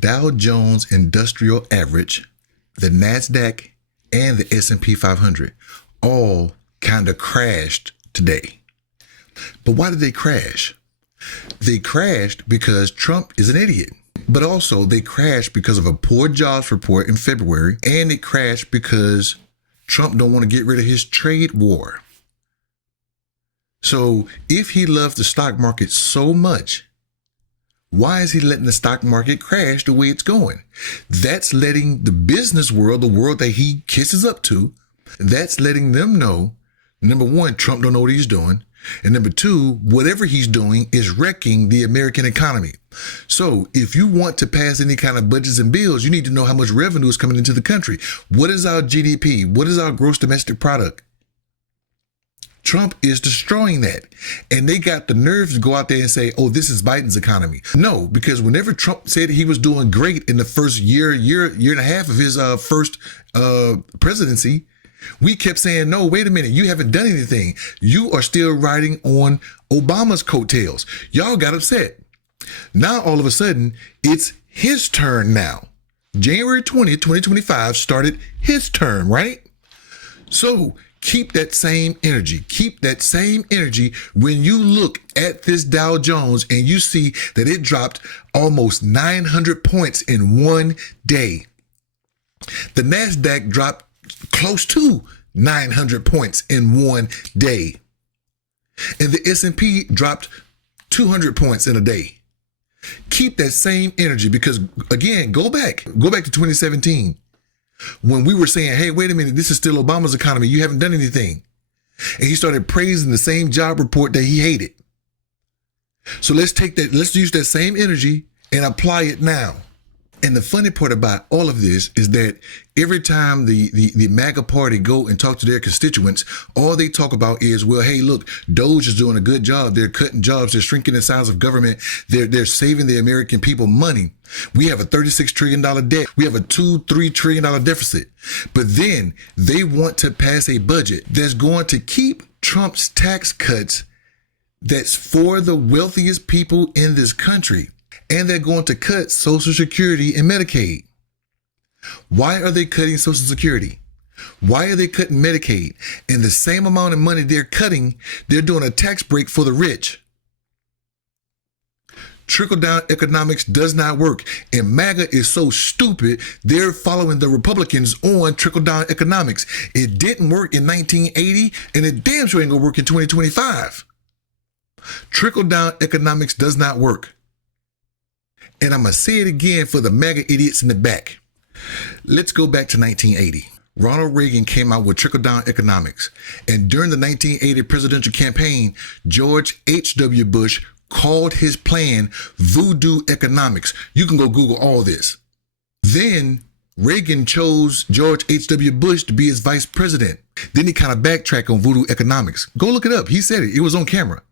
Dow Jones Industrial Average, the NASDAQ, and the S&P 500 all kind of crashed today. But why did they crash? They crashed because Trump is an idiot. But also they crashed because of a poor jobs report in February, and it crashed because Trump don't want to get rid of his trade war. So if he loves the stock market so much, why is he letting the stock market crash the way it's going? That's letting the business world, the world that he kisses up to, that's letting them know, number one, Trump don't know what he's doing. And number two, whatever he's doing is wrecking the American economy. So if you want to pass any kind of budgets and bills, you need to know how much revenue is coming into the country. What is our GDP? What is our gross domestic product? Trump is destroying that. And they got the nerves to go out there and say, oh, this is Biden's economy. No, because whenever Trump said he was doing great in the first year and a half of his first presidency, we kept saying, no, wait a minute, you haven't done anything. You are still riding on Obama's coattails. Y'all got upset. Now, all of a sudden, it's his turn now. January 20th, 2025 started his term, right? So keep that same energy. Keep that same energy when you look at this Dow Jones and you see that it dropped almost 900 points in one day. The NASDAQ dropped close to 900 points in one day. And the S&P dropped 200 points in a day. Keep that same energy because, again, go back to 2017 when we were saying, hey, wait a minute, this is still Obama's economy. You haven't done anything. And he started praising the same job report that he hated. So let's use that same energy and apply it now. And the funny part about all of this is that every time the Maga party go and talk to their constituents, all they talk about is, well, hey, look, Doge is doing a good job. They're cutting jobs. They're shrinking the size of government. They're saving the American people money. We have a $36 trillion debt. We have a $3 trillion deficit. But then they want to pass a budget that's going to keep Trump's tax cuts that's for the wealthiest people in this country. And they're going to cut Social Security and Medicaid. Why are they cutting Social Security? Why are they cutting Medicaid? And the same amount of money they're cutting, they're doing a tax break for the rich. Trickle-down economics does not work. And MAGA is so stupid, they're following the Republicans on trickle-down economics. It didn't work in 1980, and it damn sure ain't gonna work in 2025. Trickle-down economics does not work. And I'm going to say it again for the MAGA idiots in the back. Let's go back to 1980. Ronald Reagan came out with trickle-down economics. And during the 1980 presidential campaign, George H.W. Bush called his plan voodoo economics. You can go Google all this. Then Reagan chose George H.W. Bush to be his vice president. Then he kind of backtracked on voodoo economics. Go look it up. He said it. It was on camera.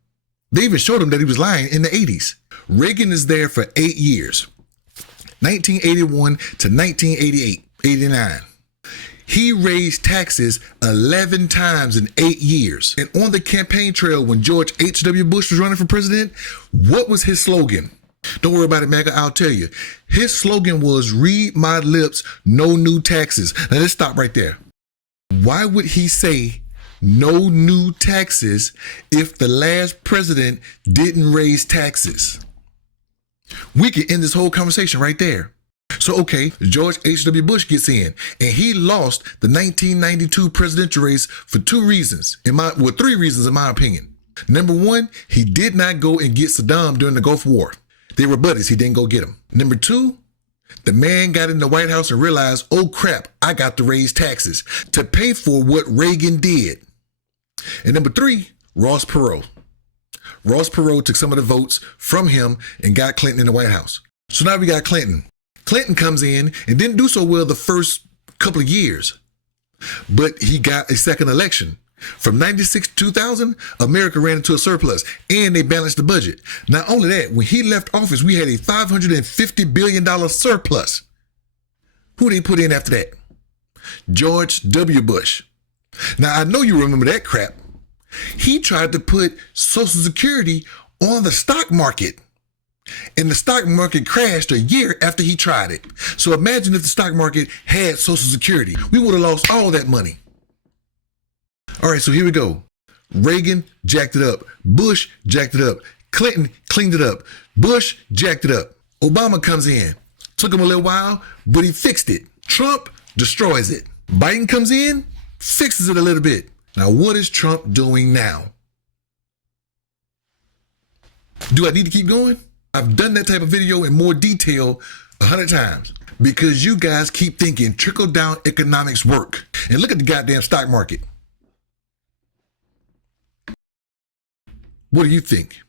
They even showed him that he was lying in the 80s. Reagan is there for 8 years, 1981 to 1988, 89. He raised taxes 11 times in 8 years. And on the campaign trail, when George H.W. Bush was running for president, what was his slogan? Don't worry about it, MAGA, I'll tell you. His slogan was, read my lips, no new taxes. Now let's stop right there. Why would he say no new taxes if the last president didn't raise taxes? We could end this whole conversation right there. So, okay, George H.W. Bush gets in and he lost the 1992 presidential race for three reasons in my opinion. Number one, he did not go and get Saddam during the Gulf War. They were buddies. He didn't go get him. Number two, the man got in the White House and realized, oh crap, I got to raise taxes to pay for what Reagan did. And number three, Ross Perot. Ross Perot took some of the votes from him and got Clinton in the White House. So now we got Clinton. Clinton comes in and didn't do so well the first couple of years, but he got a second election. From 96 to 2000, America ran into a surplus and they balanced the budget. Not only that, when he left office, we had a $550 billion surplus. Who they put in after that? George W. Bush. Now, I know you remember that crap. He tried to put Social Security on the stock market. And the stock market crashed a year after he tried it. So imagine if the stock market had Social Security. We would have lost all that money. All right, so here we go. Reagan jacked it up. Bush jacked it up. Clinton cleaned it up. Bush jacked it up. Obama comes in. Took him a little while, but he fixed it. Trump destroys it. Biden comes in, fixes it a little bit. Now, what is Trump doing now? Do I need to keep going? I've done that type of video in more detail 100 times because you guys keep thinking trickle-down economics work. And look at the goddamn stock market. What do you think?